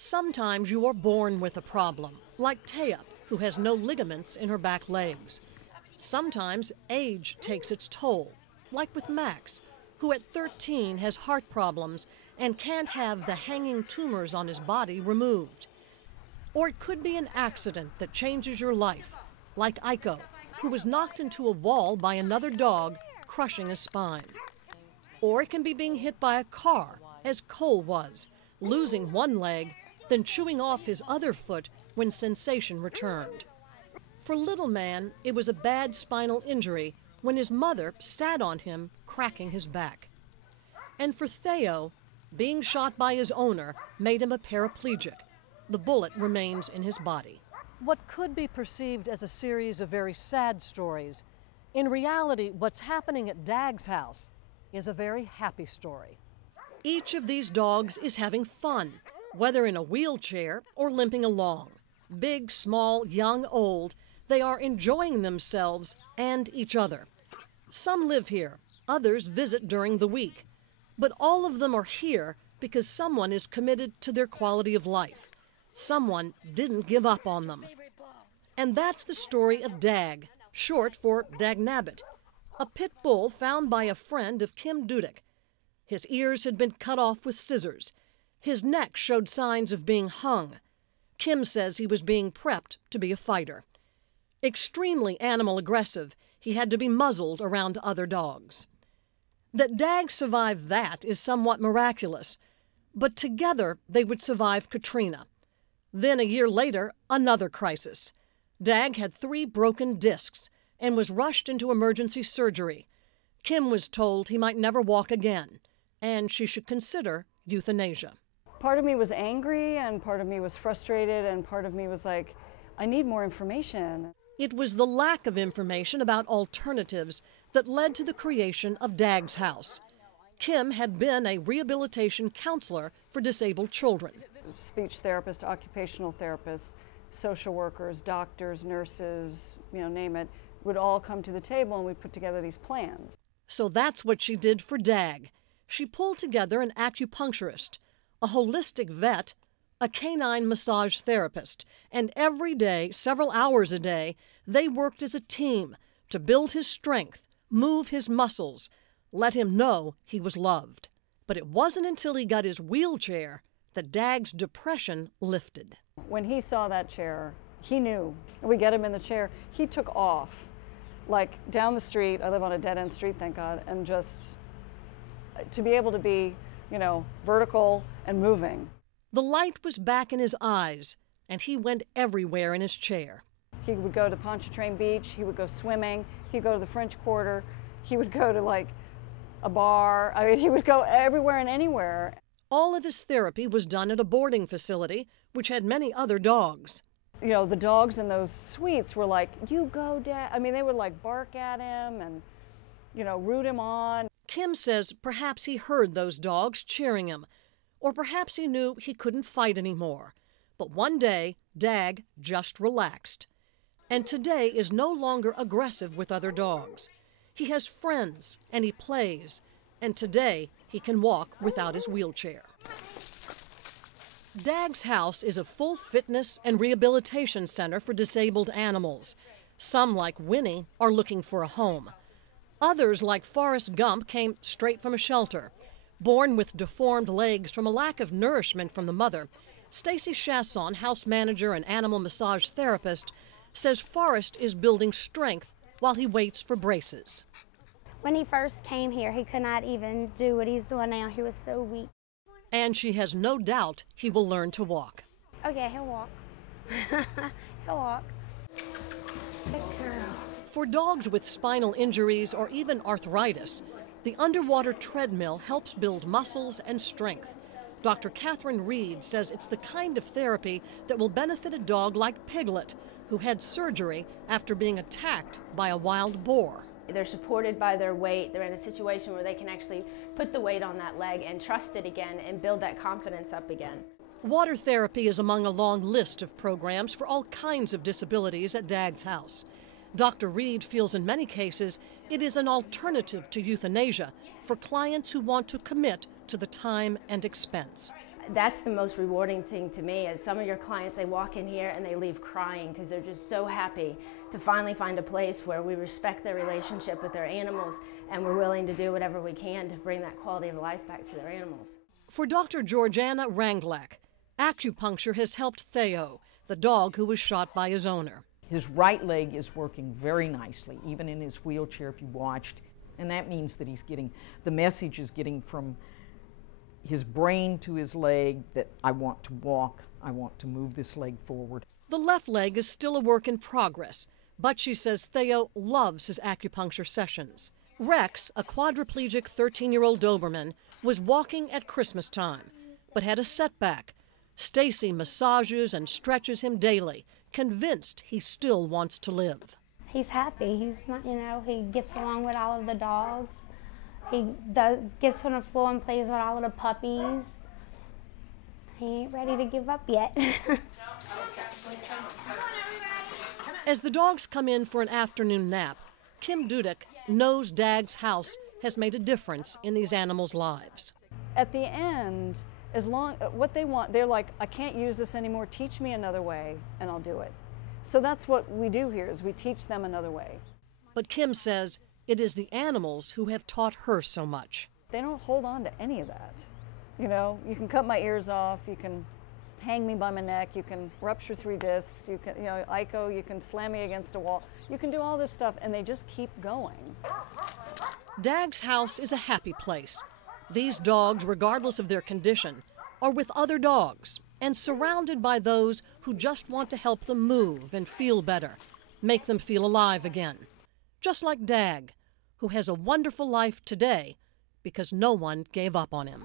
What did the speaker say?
Sometimes you are born with a problem, like Taya, who has no ligaments in her back legs. Sometimes age takes its toll, like with Max, who at 13 has heart problems and can't have the hanging tumors on his body removed. Or it could be an accident that changes your life, like Aiko, who was knocked into a wall by another dog, crushing his spine. Or it can be being hit by a car, as Cole was, losing one leg, then chewing off his other foot when sensation returned. For little man, it was a bad spinal injury when his mother sat on him, cracking his back. And for Theo, being shot by his owner made him a paraplegic. The bullet remains in his body. What could be perceived as a series of very sad stories, in reality, what's happening at Dag's house is a very happy story. Each of these dogs is having fun, whether in a wheelchair or limping along. Big, small, young, old, they are enjoying themselves and each other. Some live here, others visit during the week, but all of them are here because someone is committed to their quality of life. Someone didn't give up on them. And that's the story of Dag, short for Dagnabbit, a pit bull found by a friend of Kim Dudek. His ears had been cut off with scissors. His neck showed signs of being hung. Kim says he was being prepped to be a fighter. Extremely animal aggressive, he had to be muzzled around other dogs. That Dag survived that is somewhat miraculous, but together they would survive Katrina. Then a year later, another crisis. Dag had 3 broken discs and was rushed into emergency surgery. Kim was told he might never walk again, and she should consider euthanasia. Part of me was angry, and part of me was frustrated, and part of me was like, I need more information. It was the lack of information about alternatives that led to the creation of Dag's House. Kim had been a rehabilitation counselor for disabled children. Speech therapists, occupational therapists, social workers, doctors, nurses, name it, would all come to the table and we put together these plans. So that's what she did for Dag. She pulled together an acupuncturist, a holistic vet, a canine massage therapist, and every day, several hours a day, they worked as a team to build his strength, move his muscles, let him know he was loved. But it wasn't until he got his wheelchair that Dag's depression lifted. When he saw that chair, he knew. And we get him in the chair, he took off, like down the street. I live on a dead-end street, thank God, and just to be able to be, vertical and moving. The light was back in his eyes, and he went everywhere in his chair. He would go to Pontchartrain Beach, he would go swimming, he'd go to the French Quarter, he would go to like a bar. I mean, he would go everywhere and anywhere. All of his therapy was done at a boarding facility, which had many other dogs. The dogs in those suites were like, you go, Dad. I mean, they would like bark at him and, root him on. Kim says perhaps he heard those dogs cheering him, or perhaps he knew he couldn't fight anymore. But one day, Dag just relaxed. And today is no longer aggressive with other dogs. He has friends and he plays, and today he can walk without his wheelchair. Dag's House is a full fitness and rehabilitation center for disabled animals. Some, like Winnie, are looking for a home. Others, like Forrest Gump, came straight from a shelter. Born with deformed legs from a lack of nourishment from the mother, Stacy Chasson, house manager and animal massage therapist, says Forrest is building strength while he waits for braces. When he first came here, he could not even do what he's doing now. He was so weak. And she has no doubt he will learn to walk. Okay, he'll walk. He'll walk. Good girl. For dogs with spinal injuries or even arthritis, the underwater treadmill helps build muscles and strength. Dr. Catherine Reed says it's the kind of therapy that will benefit a dog like Piglet, who had surgery after being attacked by a wild boar. They're supported by their weight. They're in a situation where they can actually put the weight on that leg and trust it again and build that confidence up again. Water therapy is among a long list of programs for all kinds of disabilities at Dag's House. Dr. Reed feels in many cases it is an alternative to euthanasia for clients who want to commit to the time and expense. that's the most rewarding thing to me. Is some of your clients, they walk in here and they leave crying because they're just so happy to finally find a place where we respect their relationship with their animals and we're willing to do whatever we can to bring that quality of life back to their animals. For Dr. Georgiana Ranglak, acupuncture has helped Theo, the dog who was shot by his owner. His right leg is working very nicely, even in his wheelchair if you watched. And that means that the message is getting from his brain to his leg that I want to walk, I want to move this leg forward. The left leg is still a work in progress, but she says Theo loves his acupuncture sessions. Rex, a quadriplegic 13-year-old Doberman, was walking at Christmas time, but had a setback. Stacy massages and stretches him daily, convinced he still wants to live. He's happy. He's not, he gets along with all of the dogs. He gets on the floor and plays with all of the puppies. He ain't ready to give up yet. As the dogs come in for an afternoon nap, Kim Dudek knows Dag's house has made a difference in these animals' lives. At the end, what they want, they're like, I can't use this anymore, teach me another way, and I'll do it. So that's what we do here, is we teach them another way. But Kim says it is the animals who have taught her so much. They don't hold on to any of that. You can cut my ears off, you can hang me by my neck, you can rupture 3 discs, you can, ICO, you can slam me against a wall. You can do all this stuff, and they just keep going. Dag's house is a happy place. These dogs, regardless of their condition, are with other dogs and surrounded by those who just want to help them move and feel better, make them feel alive again. Just like Dag, who has a wonderful life today because no one gave up on him.